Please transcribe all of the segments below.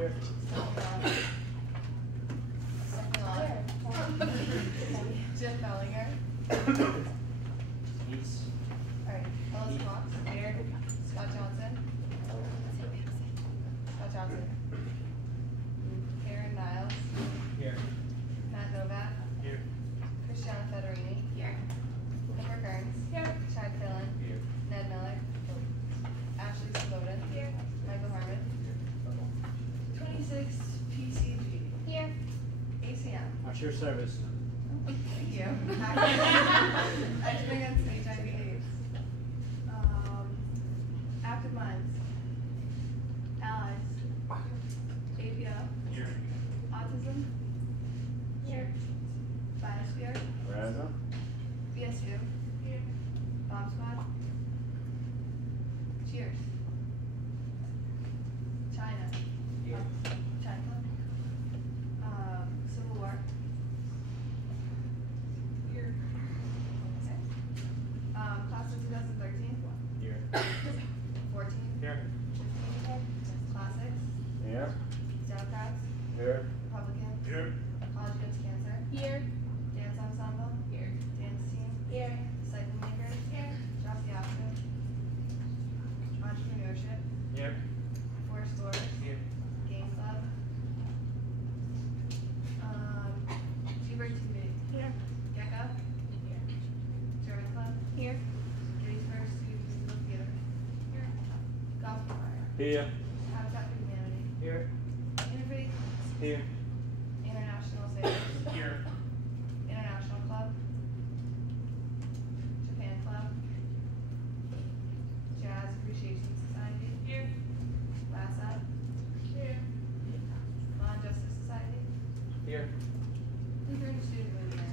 Here. Jim Bellinger. He's. Alright, Ellis Fox. Here. Scott Johnson. Scott Johnson. Karen Niles. Here. Matt Novak. Here. Christiana Federini. Here. Clifford Kearns. Here. Chad Killen. Here. Ned Miller. Ashley Sloboda. Here. Michael Harmon. 26 PCG. Here. ACM. What's your service? Thank you. Action against HIV/AIDS. Active Minds. Allies. APO. Here. Autism. Here. Biosphere. Raza. BSU. Here. Bomb Squad. Cheers. China. Here. China Club. Civil War. Here. Okay. Class of 2013. Here. 14. Here. 15. Classics. Here. Democrats. Here. Republicans. Here. College Against Cancer. Here. Dance Ensemble. Here. Dance Team. Here. Cycle Makers. Here. Drop the Option. Entrepreneurship. Here. Forest Stores. Here. Game Club. G-Bird TV. Here. Gecko. Here. German Club. Here. Gettysburg Student Theater. Here. Golf Choir. Here. Habitat for Humanity. Here. Interfaith. Here. International Sales. Here. International Club. Japan Club. Jazz Appreciation Society. Here. LASA. Here. Law and Justice Society. Here. Lutheran Student Movement.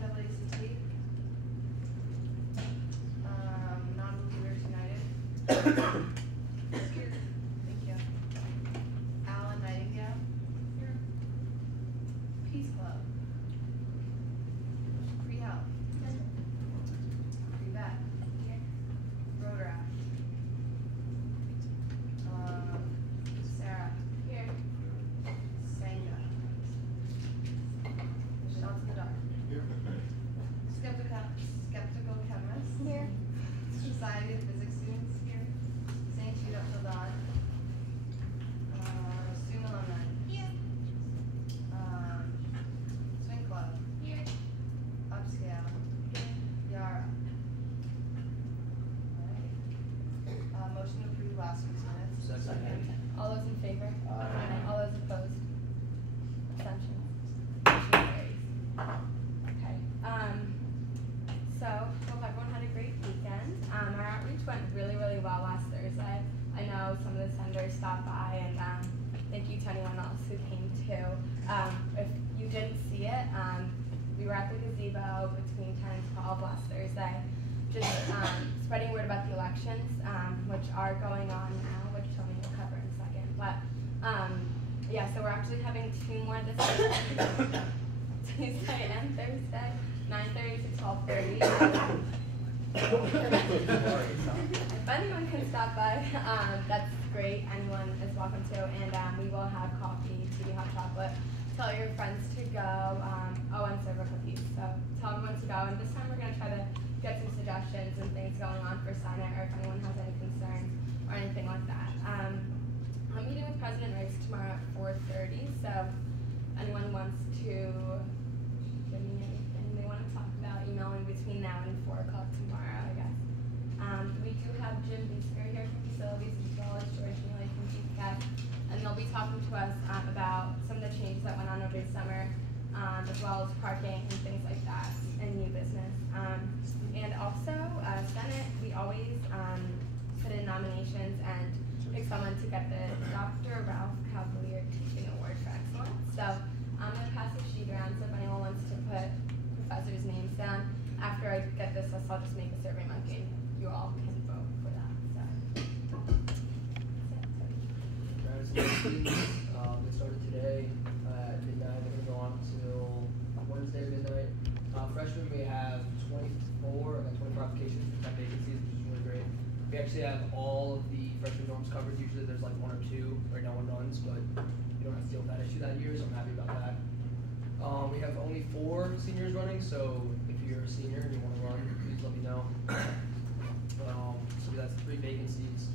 NAACP. Non-Believers United. Thank you. Alan Nightingale. Here. Peace Club. Free Health. Free Vet. Here. Road Raft. Sarah. Here. Sangha. Shots in the Dark. Here. Skeptical Chemists. Here. Society of Physics Students. Here. St. Jude Up Till Dawn. Student Alumni. Here. Swing Club. Here. Upscale. Yara. Alright. Motion to approve last week's minutes. Second. All those in favor? Aye. All those opposed? Abstentions? Motion carries. Okay. So hope everyone had a great weekend. Our outreach went really, really well last Thursday. I know some of the senders stopped by, and thank you to anyone else who came too. If you didn't see it, we were at the gazebo between 10 and 12 last Thursday, just spreading word about the elections, which are going on now, which Tony will cover in a second. But yeah, so we're actually having 2 more this week, Tuesday and Thursday, 9:30 to 12:30. If anyone can stop by, that's great. Anyone is welcome to, and we will have coffee, tea, hot chocolate. Tell your friends to go. And serve cookies. So tell everyone to go. And this time we're going to try to get some suggestions and things going on for Senate, or if anyone has any concerns or anything like that. I'm meeting with President Riggs tomorrow at 4:30. So if anyone wants to give me anything they want to talk about, email me between now and 4 o'clock tomorrow, I guess. We do have Jim Beasker here from Facilities, as well as George Neely from GPCAT, and they'll be talking to us about some of the changes that went on over the summer, as well as parking and things like that, and new business. And also, Senate, we always put in nominations and pick someone to get the Dr. Ralph Cavalier Teaching Award for Excellence. So I'm going to pass the sheet around, so if anyone wants to put professors' names down, after I get this list, I'll just make a survey monkey, and you all can vote for that. So that's it. It started today at midnight. They're going to go on until Wednesday midnight. Freshmen, we have 24 applications for 10 vacancies, which is really great. We actually have all of the freshman dorms covered. Usually there's one or two. Right now one runs, but you don't have to deal with that issue that year, so I'm happy about that. We have only 4 seniors running, so if you're a senior and you want to run, please let me know. So that's 3 vacancies.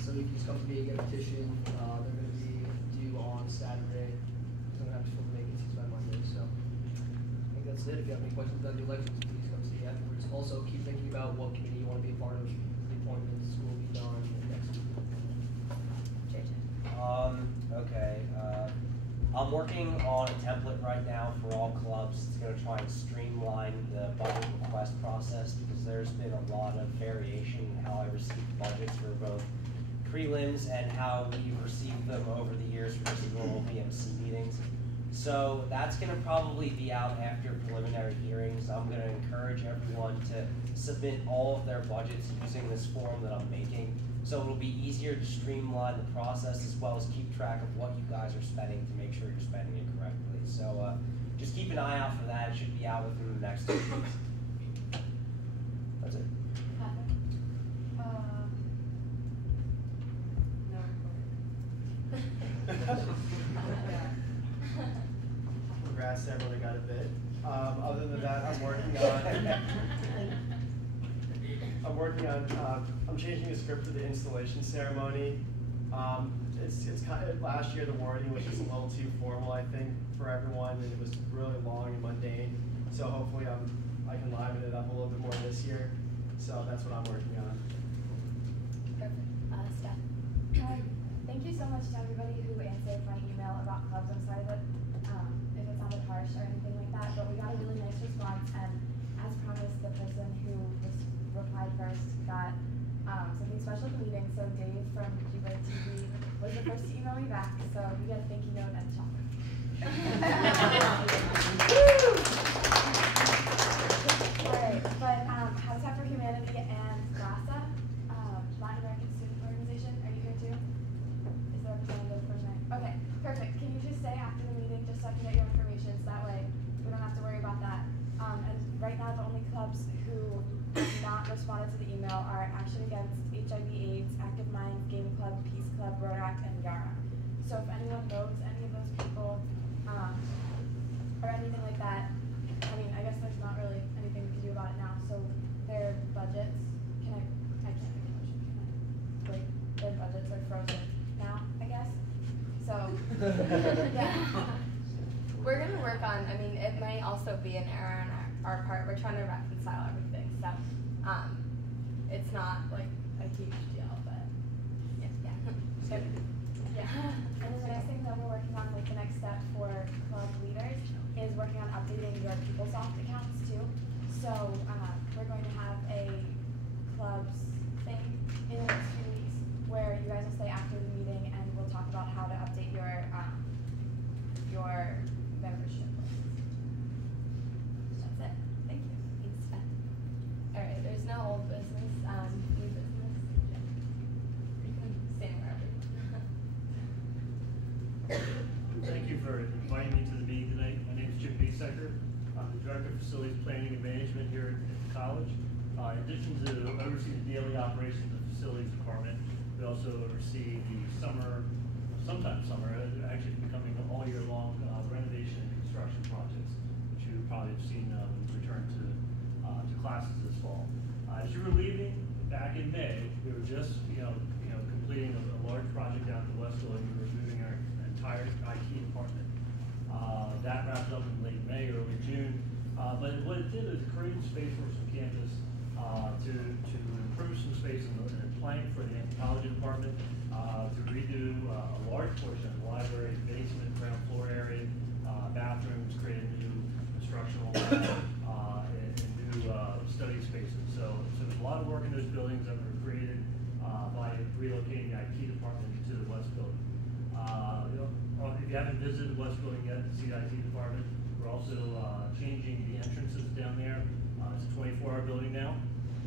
So you can just come to me and get a petition. They're going to be due on Saturday. So I'm going to have to fill the vacancies by Monday. So I think that's it. If you have any questions about the elections, please come see me afterwards. Also, keep thinking about what committee you want to be a part of. The appointments will be done next week. Okay. I'm working on a template right now for all clubs. It's going to try and streamline the budget request process because there's been a lot of variation in how I receive budgets for both prelims and how we've received them over the years for just normal BMC meetings. So that's going to probably be out after preliminary hearings. I'm going to encourage everyone to submit all of their budgets using this form that I'm making. So it'll be easier to streamline the process as well as keep track of what you guys are spending to make sure you're spending it correctly. So just keep an eye out for that. It should be out within the next 2 weeks. That's it. Congrats to everyone that got a bid. Other than that, I'm changing the script for the installation ceremony. It's kind of, last year the wording was just a little too formal, I think, for everyone, and it was really long and mundane. So hopefully I can liven it up a little bit more this year. So that's what I'm working on. Perfect. Steph. Thank you so much to everybody who answered my email about clubs. I'm sorry that if it sounded harsh or anything like that, but we got a really nice response, and as promised, the person who replied first got something special at the meeting. So Dave from Gettysburg TV was the first to email me back, so we got a thank you note and chocolate. Alright, but Habitat for Humanity and LASA, Latin American Student Organization, are you here too? Is there a representative for tonight? Okay, perfect. Can you just stay after the meeting just so I can get your information, so that way we don't have to worry about that. And right now the only clubs who have not responded to the email are Action Against HIV/AIDS, Active Minds, Game Club, Peace Club, Rotaract, and Yara. So if anyone knows any of those people, or anything like that, I mean, I guess there's not really anything we can do about it now. So their budgets, I can't make a motion, can I? Like, their budgets are frozen now, I guess. So, yeah. We're going to work on, I mean, it might also be an error on our part. We're trying to reconcile everything. So it's not like a huge deal, but yeah. But, yeah. And then the next thing that we're working on, like the next step for club leaders, is working on updating your PeopleSoft accounts too. So we're going to have a clubs thing in the next few weeks where you guys will stay after the meeting and we'll talk about how to update your membership list. That's it. Thank you. Thanks, Beth. All right, there's no old business, new business. You can stand wherever. Thank you for inviting me to the meeting tonight. My name is Jim Biesecker. I'm the Director of Facilities Planning and Management here at the college. In addition to overseeing the daily operations of the facilities department, we also oversee the sometimes summer, actually becoming all year long renovation and construction projects, which you probably have seen when we return to classes this fall. As you were leaving back in May, we were just completing a large project down at the West Building. We were moving our entire IT department. That wrapped up in late May, early June. But what it did is it created space for us on campus to improve some space in the plank for the anthropology department, to redo a large portion of the library, basement, ground floor area, bathrooms, create a new instructional and new study spaces. So there's a lot of work in those buildings that were created by relocating the IT department to the West Building. If you haven't visited the West Building yet to see the IT department, we're also changing the entrances down there. It's a 24-hour building now,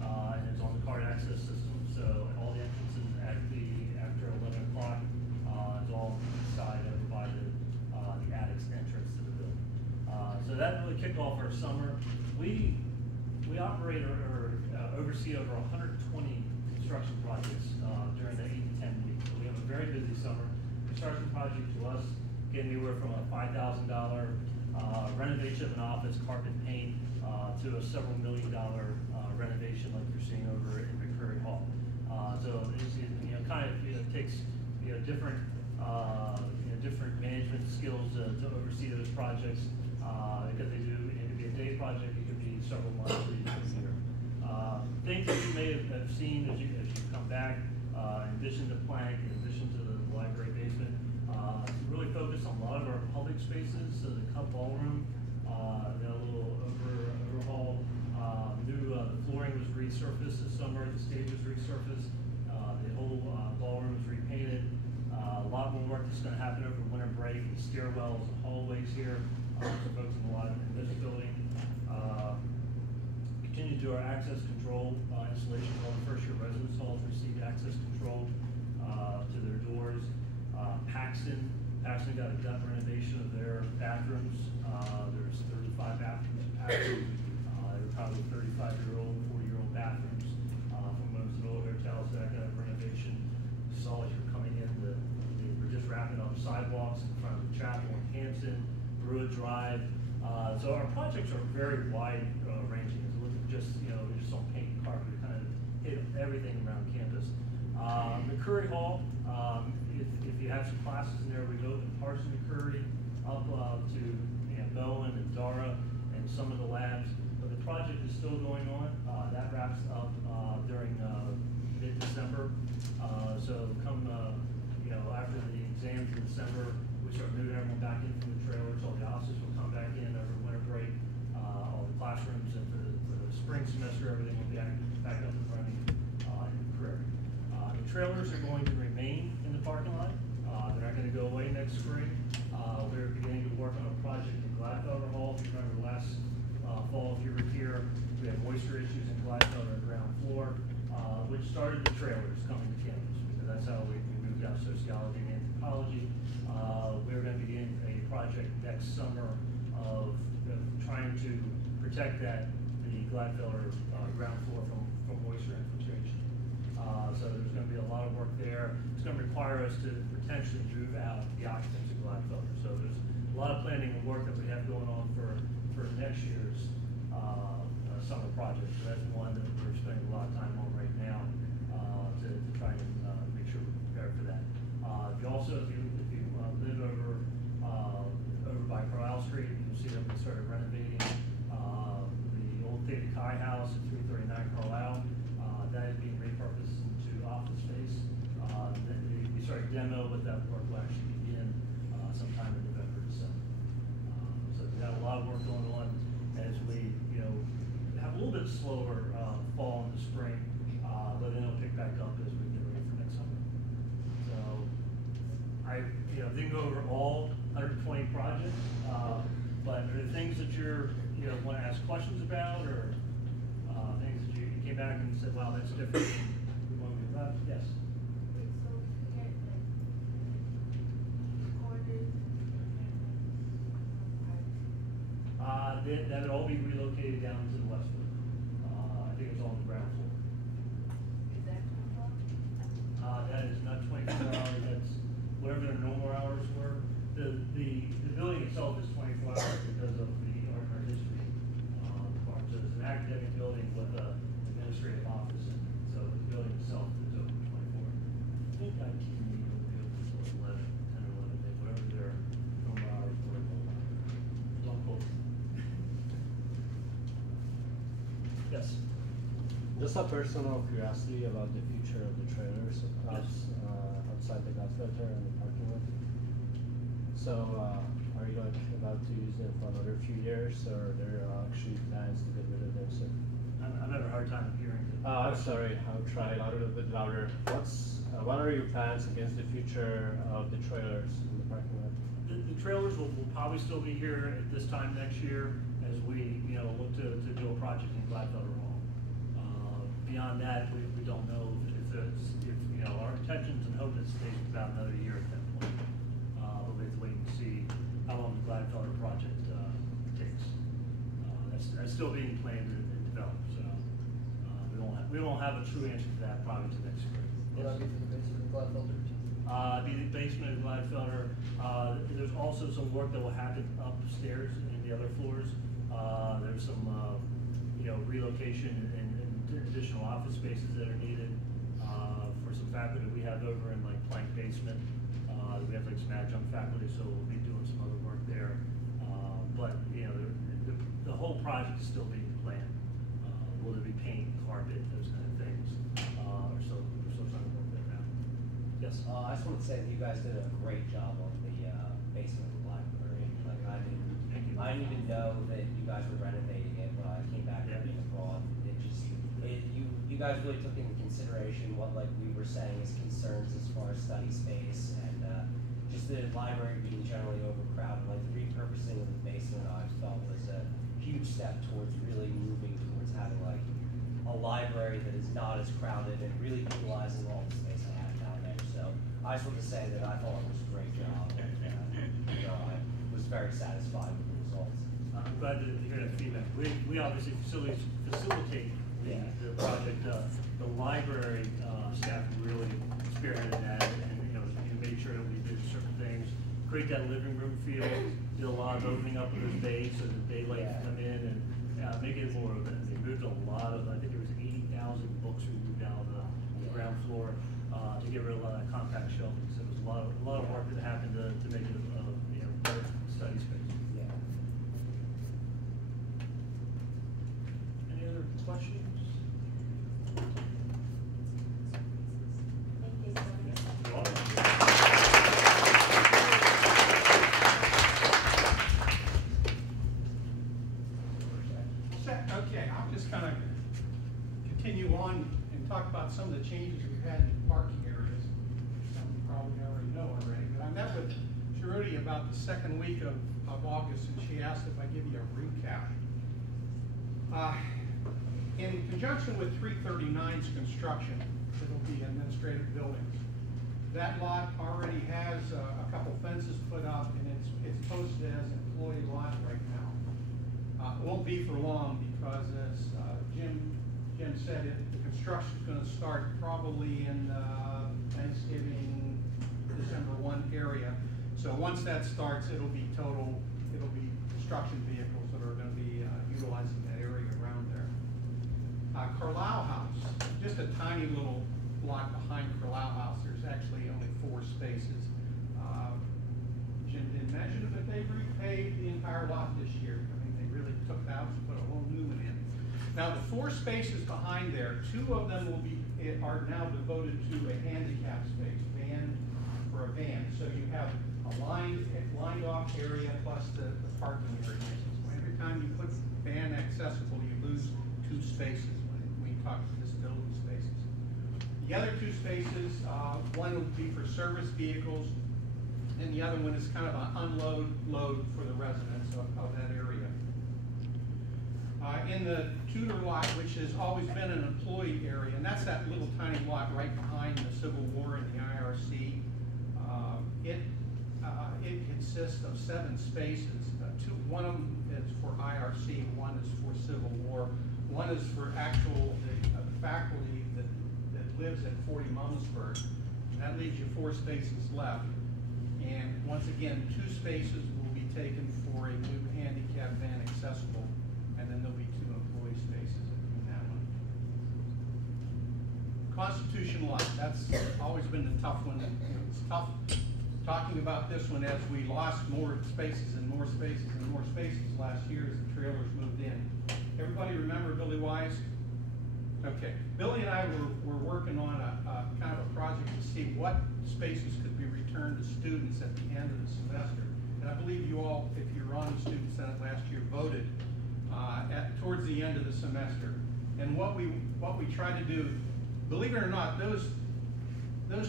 and it's on the card access system. So all the entrances after 11 o'clock, it's all inside over by the attic's entrance to the building. So that really kicked off our summer. We operate or oversee over 120 construction projects during the 8 to 10 weeks. So we have a very busy summer. Construction project to us can be anywhere from a $5,000 renovation of an office, carpet paint, to a several $1 million renovation like you're seeing over in McCurry Hall. So it's, kind of, takes, different, different management skills to oversee those projects, because they do, it could be a day project, it could be several months or even a year. Things that you may have seen as you come back, in addition to plank, in addition to the library basement, really focus on a lot of our public spaces. So the Cup Ballroom, got a little overhaul. The flooring was resurfaced this summer. The stage was resurfaced. The whole ballroom was repainted. A lot more work that's going to happen over winter break. The stairwells, the hallways here. Focusing a lot in this building. Continue to do our access control installation. All the first-year residence halls received access control to their doors. Paxton got a gut renovation of their bathrooms. There's 35 bathrooms in Paxton. They're probably 35-year-old, 40-year-old bathrooms from one of the old hotels that got a renovation. You saw as you're coming in, we're just wrapping up sidewalks in front of the chapel in Hampton, Brewer Drive. So our projects are very wide ranging. It's just, we just don't paint and carpet. We kind of hit everything around campus. McCurry Hall, if you have some classes in there, we go to Parson McCurry up to Bowen and Dara and some of the labs. But the project is still going on. That wraps up during mid-December. So come, after the exams in December, we start moving everyone back in from the trailers. All the offices will come back in over winter break. All the classrooms and for the spring semester, everything will be back up and running in the Prairie. The trailers are going to remain in the parking lot. They're not going to go away next spring. We're beginning to work on a project in Gladfelder Hall. If you remember last fall, if you were here, we had moisture issues in Gladfelder ground floor, which started the trailers coming to campus, because that's how we moved out sociology and anthropology. We're going to begin a project next summer of trying to protect the Gladfelder ground floor from moisture infiltration. So there's going to be a lot of work there. It's going to require us to potentially move out the occupants of Gladfelder. So there's a lot of planning and work that we have going on for next year's summer project. So that's one that we're spending a lot of time on right now to try and make sure we're prepared for that. If you live over by Carlisle Street, you'll see that we started renovating the old Theta Chi house at 339 Carlisle. That is being repurposed into office space. We started demo, but that work will actually begin sometime in November, December. So we've got a lot of work going on as we, have a little bit slower fall and the spring, but then it'll pick back up as we get ready for next summer. So I, didn't go over all 120 projects, but are there things that you're, want to ask questions about, or things that you came back and said, wow, that's different than what we left? Yes. Wait, so we could get recorded. That would all be relocated down to the westwood. I think it's all on the ground floor. Is that That is not 24 hours, that's whatever their normal hours were. The building itself is 24 hours because of the art history part. So it's an academic building with an administrative office, and so the building itself is open 24. I think IT will be open until 11, 10 or 11 days, whatever their normal hours were. Don't quote. Yes. Just a personal curiosity about the future of the trailers outside the gas filter and the parking lot. So, are you about to use them for another few years, or are there actually plans to get rid of them soon? I'm having a hard time hearing it. I'm sorry, I'll try a little bit louder. What are your plans against the future of the trailers in the parking lot? The trailers will probably still be here at this time next year as we, look to do a project in Gladfelder Hall. Beyond that, we don't know if our intentions and hope it stays about another year at that point. But we have to wait and see how long the Gladfelder project takes. That's still being planned and developed, so we won't have a true answer to that probably until next spring. Will that be for the basement of Gladfelder? Be the basement of Gladfelder. There's also some work that will happen upstairs in the other floors. There's some, relocation and additional office spaces that are needed for some faculty we have over in like Plank Basement. We have like some adjunct faculty, so we'll be doing some other work there. But the whole project is still being planned. Will there be paint, carpet, those kind of things? We're still trying to work that out. Yes. I just want to say that you guys did a great job on the basement of the library. Like I didn't even know that you guys were renovating it when I came back from being abroad. You guys really took into consideration what like we were saying as concerns as far as study space and just the library being generally overcrowded. Like the repurposing of the basement, I felt was a huge step towards really moving towards having like a library that is not as crowded and really utilizing all the space I have down there. So I just want to say that I thought it was a great job. And, I was very satisfied with the results. I'm glad to hear that feedback. We obviously facilitate the project. The library staff really spearheaded that, and made sure that we did certain things, create that living room feel. Did a lot of opening up of those bays so that daylight can come in and make it more of it. They moved a lot of, I think there was 80,000 books we moved out of the ground floor to get rid of a lot of compact shelving. So it was a lot of work that happened to make it a better study space. Yeah. Any other questions? You're welcome. Okay, I'll just kind of continue on and talk about some of the changes we've had in parking areas. Some you probably already know already, but I met with Shruti about the second week of August, and she asked if I give you a recap. In conjunction with 339's construction, it'll be administrative buildings. That lot already has a couple fences put up, and it's posted as employee lot right now. It won't be for long because, as Jim said, the construction's going to start probably in Thanksgiving, December 1 area. So once that starts, it'll be construction vehicles that are going to be utilizing that area around there. Carlisle House, just a tiny little block behind Carlisle House. There's actually only 4 spaces. Jim didn't mention it, but they've repaved the entire lot this year. I mean, they really took it out and put a whole new one in. Now, the 4 spaces behind there, 2 of them are now devoted to a handicap space, for a van. So you have a lined off area plus the parking area. So every time you put van accessible, you lose 2 spaces when you talk disability spaces. The other 2 spaces, one would be for service vehicles, and the other one is kind of an load for the residents of that area. In the Tudor lot, which has always been an employee area, and that's that little tiny lot right behind the Civil War and the IRC, it consists of 7 spaces. One of them is for IRC, one is for Civil War, one is for the faculty that lives at 40 Mumsburg. That leaves you 4 spaces left. And once again, 2 spaces will be taken for a new handicap van accessible, and then there'll be 2 employee spaces in that one. Constitution lot, that's always been the tough one. It's tough talking about this one as we lost more spaces and more spaces and more spaces last year as the trailers moved in. Everybody remember Billy Wise? Okay, Billy and I were working on a kind of a project to see what spaces could be returned to students at the end of the semester. And I believe you all, if you were on the Student Senate last year, voted towards the end of the semester. And what we tried to do, believe it or not, those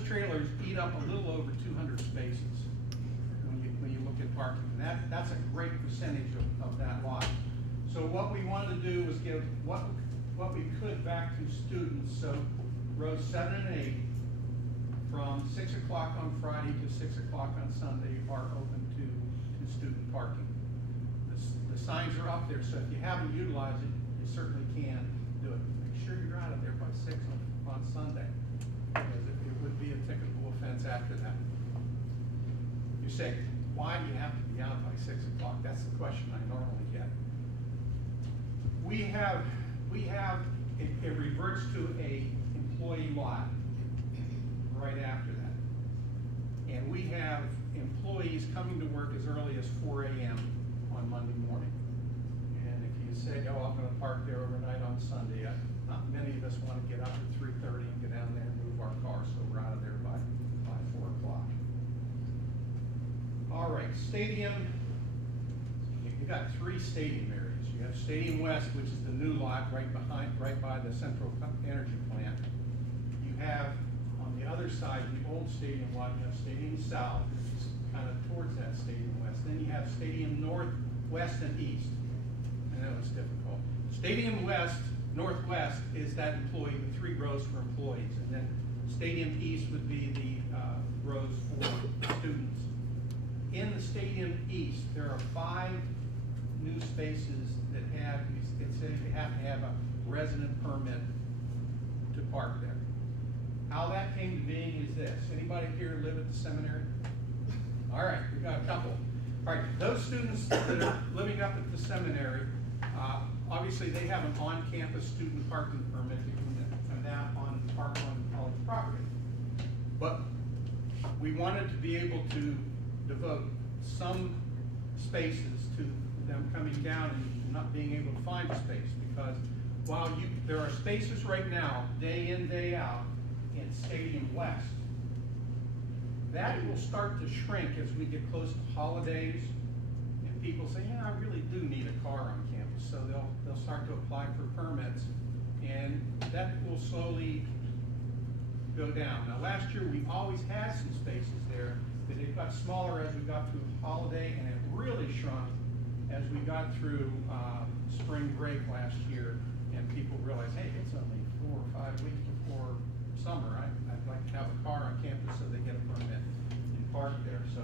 trailers eat up a little over 200 spaces when you look at parking. And that's a great percentage of that lot. So what we wanted to do was give what we could back to students. So rows 7 and 8 from 6 o'clock on Friday to 6 o'clock on Sunday are open to student parking. The signs are up there, so if you haven't utilized it, you certainly can do it. Make sure you're out of there by 6 on Sunday, because it would be a ticketable offense after that. You say, why do you have to be out by 6 o'clock? That's the question I normally get. It reverts to a employee lot right after that. And we have employees coming to work as early as 4 a.m. on Monday morning. And if you say, oh, I'm gonna park there overnight on Sunday, not many of us want to get up at 3:30 and get down there and move our car, so we're out of there by 4 o'clock. All right, stadium, you got 3 stadium areas. You have Stadium West, which is the new lot right by the central energy plant. You have, on the other side, the old stadium lot, you have Stadium South, which is kind of towards that Stadium West. Then you have Stadium North, West, and East. I know it's difficult. Stadium West, Northwest is that employee, the 3 rows for employees. And then Stadium East would be the rows for students. In the Stadium East, there are 5 new spaces that it says you have to have a resident permit to park there. How that came to being is this. Anybody here live at the seminary? All right, we've got a couple. All right, those students that are living up at the seminary, obviously they have an on-campus student parking permit. You can now park on college property. But we wanted to be able to devote some spaces to them coming down and not being able to find a space, because while there are spaces right now, day in, day out, in Stadium West, that will start to shrink as we get close to holidays and people say, yeah, I really do need a car on campus, so they'll start to apply for permits, and that will slowly go down. Now last year we always had some spaces there, but it got smaller as we got through holiday, and it really shrunk as we got through spring break last year, and people realized, hey, it's only 4 or 5 weeks before summer. I'd like to have a car on campus, so they get a permit and park there. So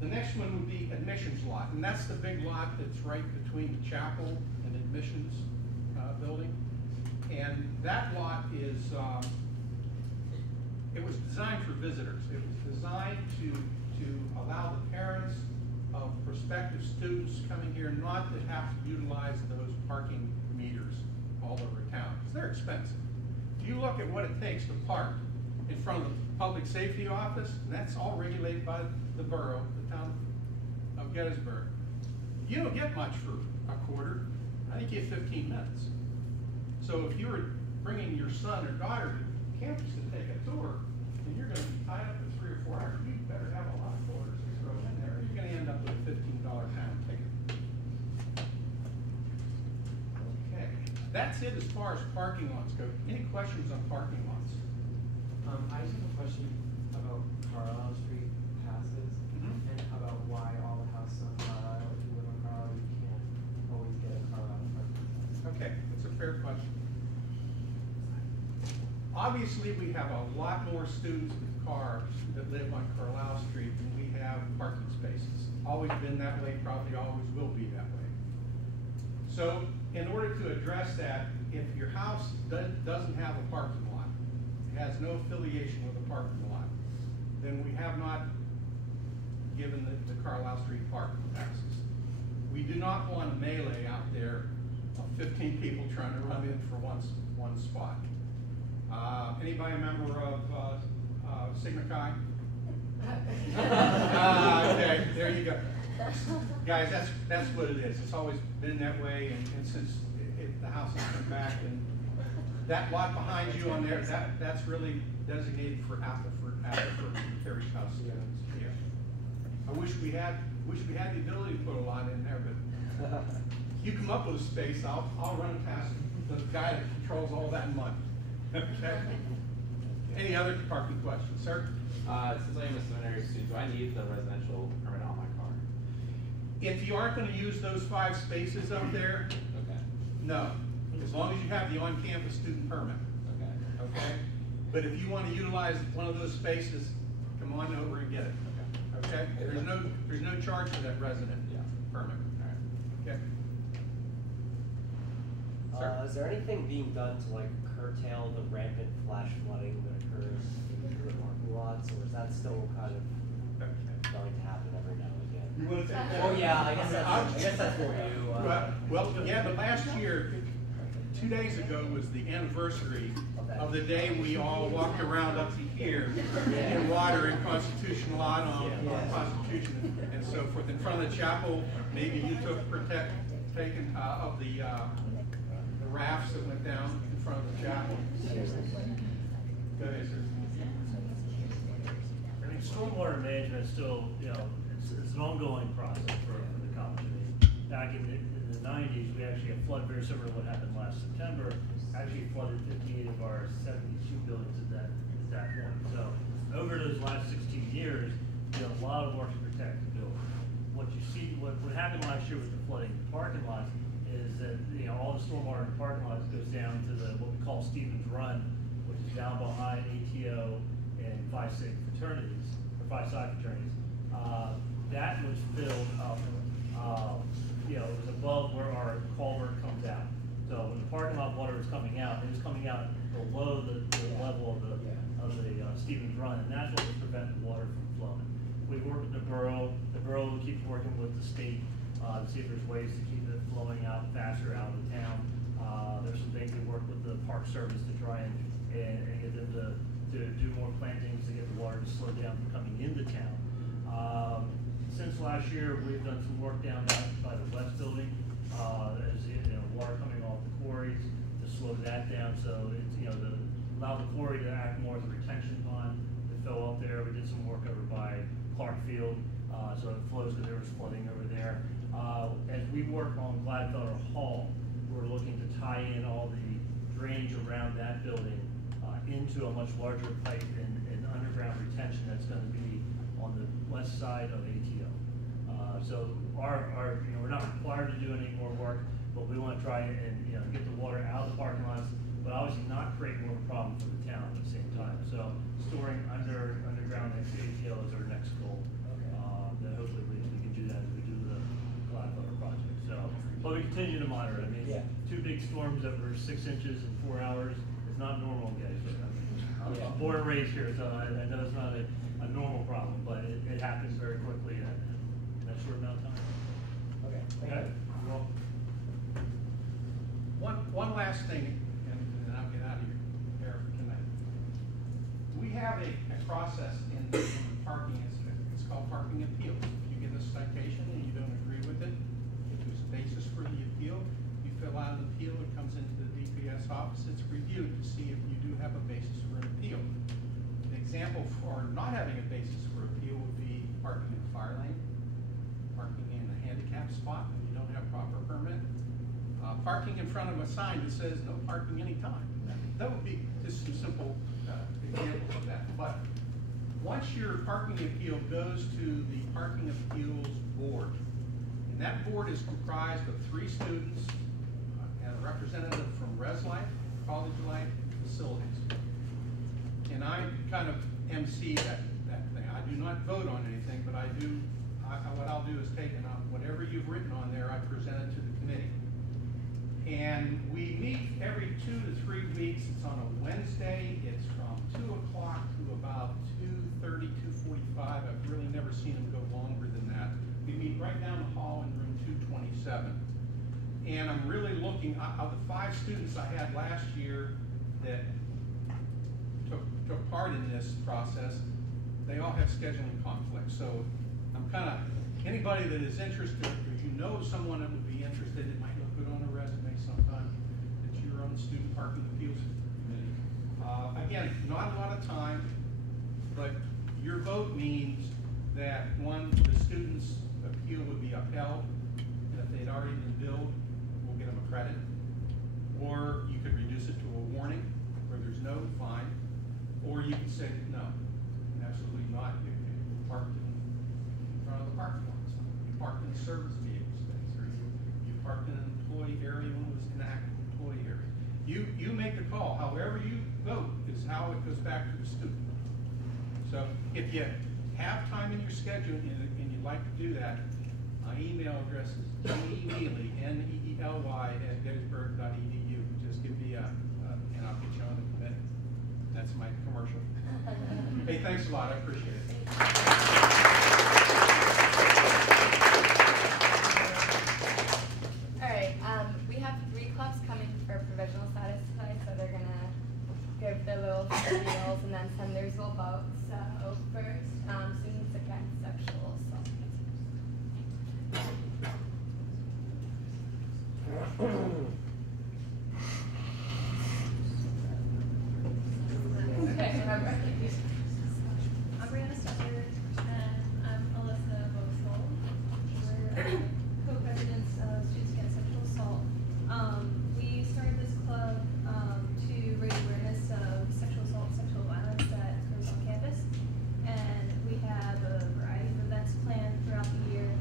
the next one would be admissions lot, and that's the big lot that's right between the chapel and admissions building. And that lot is, it was designed for visitors. It was designed to allow the parents of prospective students coming here not to have to utilize those parking meters all over town, because they're expensive. If you look at what it takes to park in front of the public safety office, and that's all regulated by the borough, the town of Gettysburg, you don't get much for a quarter. I think you get 15 minutes. So if you were bringing your son or daughter to campus to take a tour, and you're going to be tied up for 3 or 4 hours, you better have a lot of quarters to throw in there, or you're going to end up with a $15 pound ticket. Okay, that's it as far as parking lots go. Any questions on parking lots? I just have a question about Carlisle Street passes and about why all the houses on Carlisle, if you live on Carlisle, you can't always get a Carlisle parking spot. Okay, that's a fair question. Obviously, we have a lot more students with cars that live on Carlisle Street than we have parking spaces. Always been that way, probably always will be that way. So, in order to address that, if your house doesn't have a parking lot, it has no affiliation with a parking lot, then we have not given the Carlisle Street parking passes. We do not want a melee out there of 15 people trying to run in for one spot. Anybody a member of Sigma Chi? Okay, there you go. Guys, that's what it is. It's always been that way, and since the house has come back, and that lot behind you on there, that's really designated for Appleton Parish House students. Yeah. I wish we had the ability to put a lot in there, but you come up with a space, I'll run past the guy that controls all that money. Okay. Any other parking questions, sir? Since I am a seminary student, do I need the residential permit on my car? If you aren't going to use those 5 spaces up there, Okay. no. As long as you have the on-campus student permit. Okay. Okay? But if you want to utilize one of those spaces, come on over and get it. Okay? There's no charge for that resident permit. All right. Okay? Sir? Is there anything being done to like curtail the rampant flash flooding that occurs? that's still kind of going to happen every now and again. You wanna take that? Oh, yeah, I guess that's for you. Well, yeah, but last year, 2 days ago was the anniversary of the day we all walked around up to here in water in Constitution Lot on Constitution and so forth. In front of the chapel, maybe you took taken of the rafts that went down in front of the chapel. Go ahead, sir. I mean, stormwater management is still, it's an ongoing process for the college. I mean, back in the 90s, we actually had flood very similar to what happened last September. Actually flooded 58 of our 72 buildings at that point. So over those last 16 years, a lot of work to protect the building. What you see, what happened last year with the flooding in the parking lots is that all the stormwater in the parking lots goes down to what we call Stevens Run, which is down behind ATO and Phi Sig fraternities or Phi Psi fraternities. That was filled up. It was above where our culvert comes out. So when the parking lot water was coming out, it was coming out below the level of the Stevens Run, and that's what was preventing water from flowing. We work with the borough. The borough keeps working with the state to see if there's ways to keep it flowing out faster out of the town. There's some things we work with the Park Service to try and get them to do more plantings to get the water to slow down from coming into town. Since last year, we've done some work down by the west building, as water coming off the quarries to slow that down. So it's to allow the quarry to act more as a retention pond to fill up there. We did some work over by Clark Field, so it flows because there was flooding over there. As we work on Gladfelder Hall, we're looking to tie in all the drainage around that building into a much larger pipe and underground retention that's going to be on the west side of ATO. So we're not required to do any more work, but we want to try and get the water out of the parking lots, but obviously not create more of a problem for the town at the same time. So storing underground next to ATO is our next goal. Then hopefully we can do that as we do the Gladfelder project. So, but we continue to monitor. I mean, 2 big storms over 6 inches in 4 hours is not normal in Gettysburg. I'm born and raised here, so I know it's not a normal problem, but it happens very quickly in that short amount of time. Okay. Well, One last thing, and then I'll get out of here for tonight. We have a process in parking. It's called parking appeals. If you get a citation and you don't agree with it, if there's a basis for the appeal, you fill out an appeal. It comes into the DPS office. It's reviewed to see if you do have a basis for an appeal. An example for not having a basis for appeal would be parking in the fire lane, parking in a handicap spot when you don't have proper permit. Parking in front of a sign that says no parking anytime. That would be just some simple examples of that. But once your parking appeal goes to the Parking Appeals Board, and that board is comprised of 3 students and a representative from Res Life, College Life, Facilities. And I kind of MC that thing. I do not vote on anything, but what I'll do is take whatever you've written on there, I present it to the committee. And we meet every 2 to 3 weeks. It's on a Wednesday. It's from 2 o'clock to about 2:30, 2:45. I've really never seen them go longer than that. We meet right down the hall in room 227. And I'm really looking, of the 5 students I had last year that took part in this process, they all have scheduling conflicts. So I'm kind of, anybody that is interested, or you know someone that would be interested, it might look good on a resume sometime, that you're on the Student Parking Appeals Committee. Again, not a lot of time, but your vote means that the student's appeal would be upheld, and if they'd already been billed, we'll get them a credit. Or you could reduce it to a warning, where there's no fine, or you could say, no, absolutely not. You parked in front of the parking lot. You parked in the service vehicle space, or you parked in an employee area when it was an active employee area. You make the call. However you vote is how it goes back to the student. So if you have time in your schedule and you'd like to do that, my email address is neely, Neely, @gettysburg.edu. Just give me and I'll get you on the committee. That's my commercial. Hey, thanks a lot, I appreciate it. Alright, we have 3 clubs coming for provisional status tonight, so they're gonna give their little spiels and then send their little vote. So first, students against sexual assault. Okay, remember. I'm Brianna Stucker, and I'm Alyssa Vosol. We're co-presidents of Students Against Sexual Assault. We started this club to raise awareness of sexual assault and sexual violence that occurs on campus. And we have a variety of events planned throughout the year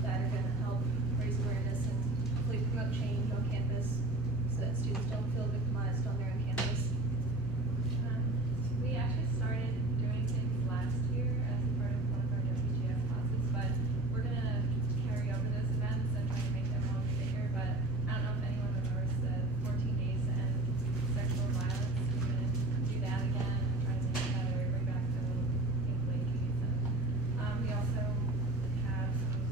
that are going to help raise awareness and hopefully promote change on campus so that students don't feel victimized on their own campus. We actually started doing things last year as part of one of our WGS classes, but we're going to carry over those events and try to make them a little bit bigger. But I don't know if anyone remembers the 14 days to end sexual violence. We're going to do that again and try to make that everybody back to pink blankies. And we also have some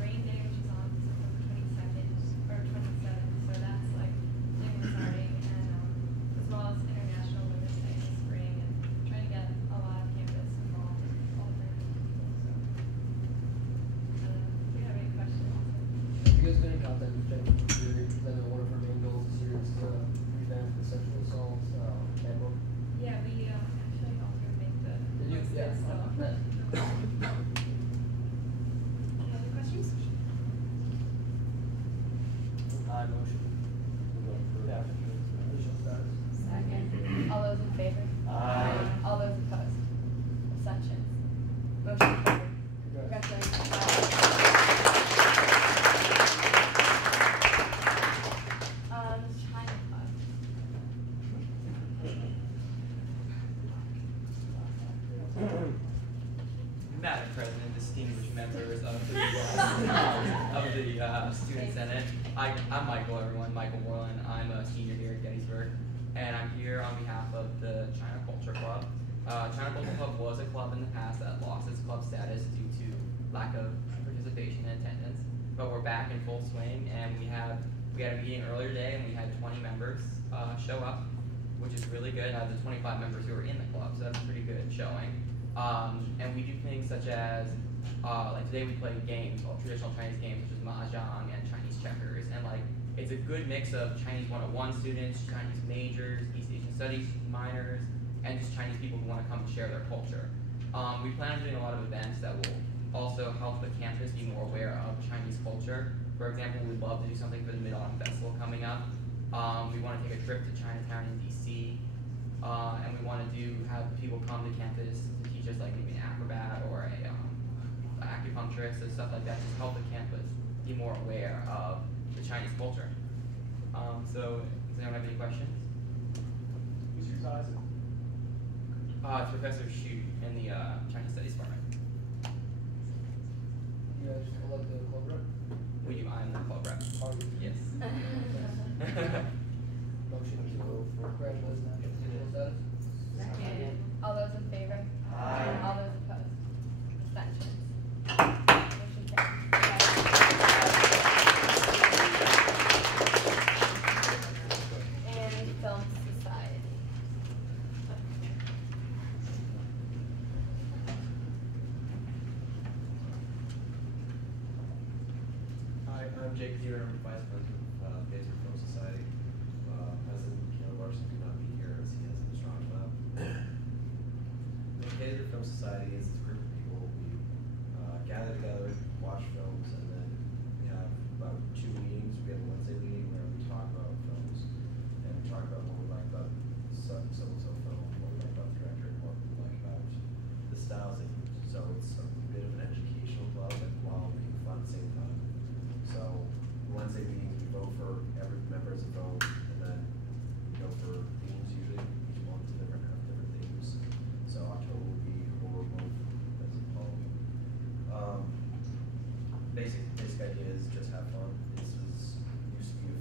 rain day, which is on September 22nd or 27th. So that's like when we're starting, and as well as International Women's Day this spring, and trying to get a lot of campus involved with all different people. So, do you have any questions? Have you guys been in contact with Jenny Fury? Because I know one of her main goals this year is to revamp the sexual assault handbook. Yeah, we actually helped her make the Did you? list Yeah. and stuff. Any other questions? I motion. Second. All those in favor? Aye. All those opposed? Abstentions? Motion carried. Congratulations. China Club. Madam President, distinguished members of the Student Senate. I'm Michael, everyone, Michael Moreland. I'm a senior here at Gettysburg, and I'm here on behalf of the China Culture Club. China Culture Club was a club in the past that lost its club status due to lack of participation and attendance, but we're back in full swing, and we had a meeting earlier today, and we had 20 members show up, which is really good. Out of the 25 members who were in the club, so that's a pretty good showing. And we do things such as, like today we played games, well, traditional Chinese games such as mahjong and Chinese checkers, and like it's a good mix of Chinese 101 students, Chinese majors, East Asian Studies minors, and just Chinese people who want to come and share their culture. We plan on doing a lot of events that will also help the campus be more aware of Chinese culture. For example, we'd love to do something for the Mid-Autumn Festival coming up. We want to take a trip to Chinatown in DC, and we want to have people come to campus to teach us like maybe an acrobat or a acupuncturist and stuff like that, just help the campus be more aware of the Chinese culture. So, does anyone have any questions? Who's your advisor? It's Professor Xu in the Chinese Studies Department. You guys elect the club rep? We do. I'm the club rep. Are you? Yes. Motion to congratulate them on provisional status? Second. All those in favor? Aye. All those opposed? Abstentions? Motion carried. And Film Society. Hi, I'm Jake Theodore, I'm Vice President of Gettysburg Film Society. President Caleb Larson could not be here as he has an astronomy lab. The Gettysburg Film Society is this group of people. We gather together, watch films, and then we have about 2 meetings. We have a Wednesday meeting where we talk about films, and we talk about what we like about so-and-so film, what we like about the director, and what we like about the styles they use. So it's a bit of an educational club while being fun at the same time. So Wednesday meetings, we vote for every member as a vote, and then we go for themes usually. Each month is different, have different themes. So October will be horror month, as it's called. Basic idea is just have fun. This used to be a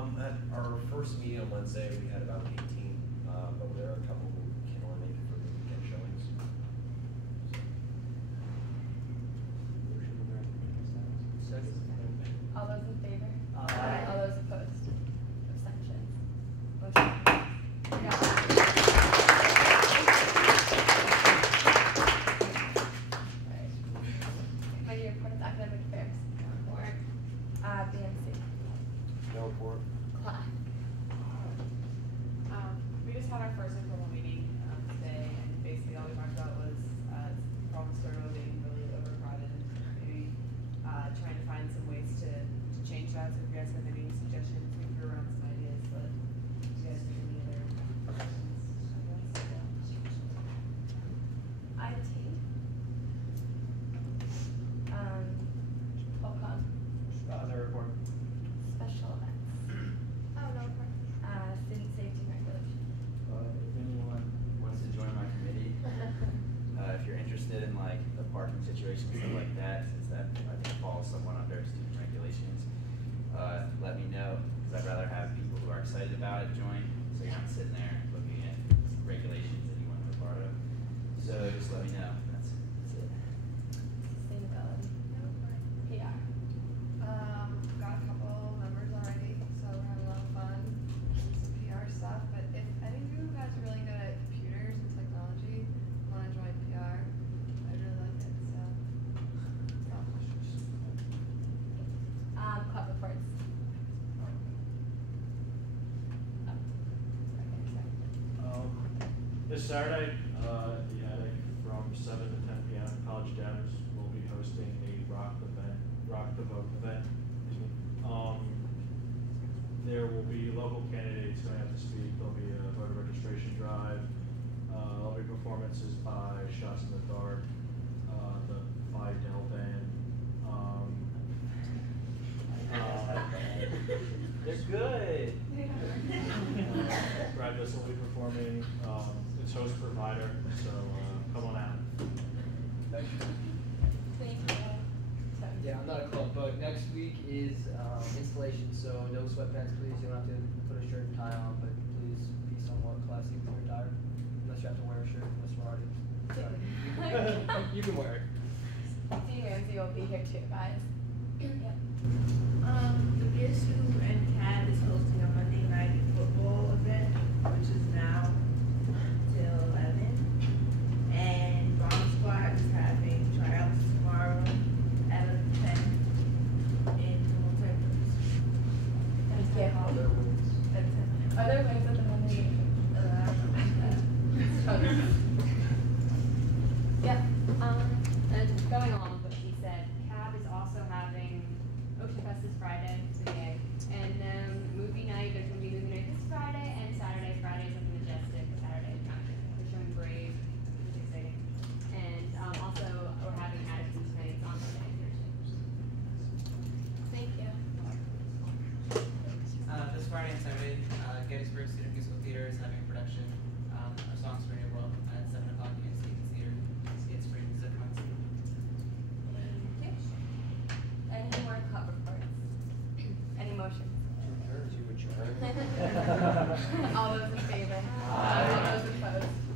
At our first meeting on Wednesday, we had about 18, but there are a couple who can only make it for the weekend showings. Second. All those in favor? Aye. All those opposed? Abstentions? Motion carries. Alright. Committee report of academic affairs. Report. BMC. No report. Class. We just had our first informal meeting today, and basically all we talked about was problem struggle being really overcrowded, and maybe trying to find some ways to change that. So if you guys have any suggestions, we threw around some ideas, but if you guys have any other questions, I guess. IT. OCOM. No report. Special events. Oh, no report. Student safety and regulation. If anyone wants to join my committee, if you're interested in like the parking situation and stuff like that, since that I think falls somewhat under student regulations, let me know, because I'd rather have people who are excited about it join, so you're not sitting there looking at regulations that you want to be part of. So just let me know. That's it. Sustainability. PR. Got a couple members already, so we're having a lot of fun, some PR stuff, but if any of you guys are really good at computers and technology, wanna join PR, I'd really like it, so. Club reports. This Saturday, the attic from 7 to 10 p.m. College Devs will be hosting a rock the vote event. There will be local candidates going up to speak. There'll be a voter registration drive. There'll be performances by Shots in the Dark, the Phi Del Band. They're good. Bradley will be performing. It's host provider, so come on out. Thank you. Yeah, I'm not a club, but next week is installation, so no sweatpants, please. You don't have to put a shirt and tie on, but please be somewhat classy with your attire. Unless you have to wear a shirt from a sorority. You can wear it. Dean Ramsey will be here too, guys. Yep. The BSU and CAD is hosting a Monday night football event, which is now till 11. And Bomb Squad is having tryouts tomorrow at 10 in multi-purpose. Thank you. Are there wings at the Monday meeting? Yep. And going along with what she said, CAB is also having Ocean Fest this Friday, today, and movie night. There's gonna be movie night this Friday and Saturday. Friday's at the Majestic. Saturday is Mountain. We're showing Brave, which is exciting. And also we're having attitudes nights on Monday and Thursday. Thank you. This Friday and Saturday, Gettysburg Student Theater is having a production of Songs for New World at 7 o'clock in Stevens Theater. See it springs at once. Thank you. Any more club reports? Any motions? To adjourn. All those in favor? Aye. All those opposed?